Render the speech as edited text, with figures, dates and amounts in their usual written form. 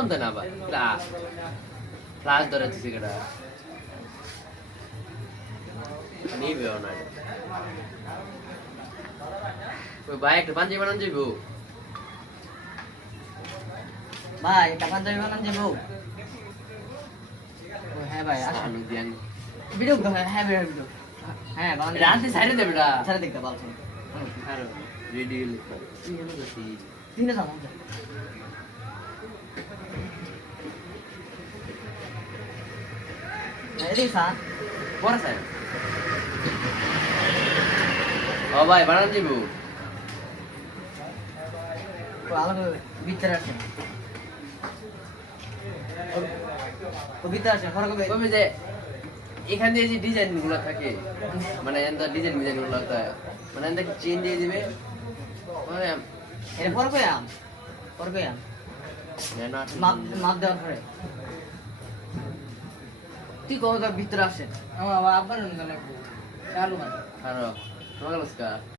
Nonton apa? Kelas. Kelas ধরে দিছি কেডা। নিবে না। ওই ভাই একটা পাঞ্জাবি বানান যাইবো। ভাই একটা পাঞ্জাবি বানান যাবো। ও হ্যাঁ ভাই আসুন। আলু দিয়ান। ভিডিও হ্যাঁ ভিডিও। হ্যাঁ বানান। রাতে সাইডে দে বেটা। ছাড়ে দেখতে পারছো। আর রেডি লিখো। কি হলো দছি? তিনে যাও না। এই স্যার বড় স্যার। ও ভাই বানান যাইবো। ও আলো ভিতরে আছে। ও ভিতরে আছে ফরক হবে। তুমি যে এখান দিয়ে যে ডিজাইন গুলো থাকে মানে এন্ড ডিজাইন গুলো থাকে মানে এন্ড কি চেঞ্জ দিয়ে দিবে মানে এটা ফরক হবে আম ফরক হবে আম না মাপ দেওয়ার পরে তুই কোথাও ভিতরে আসে আমার আব্বার নাম চালু মানে আর তোমার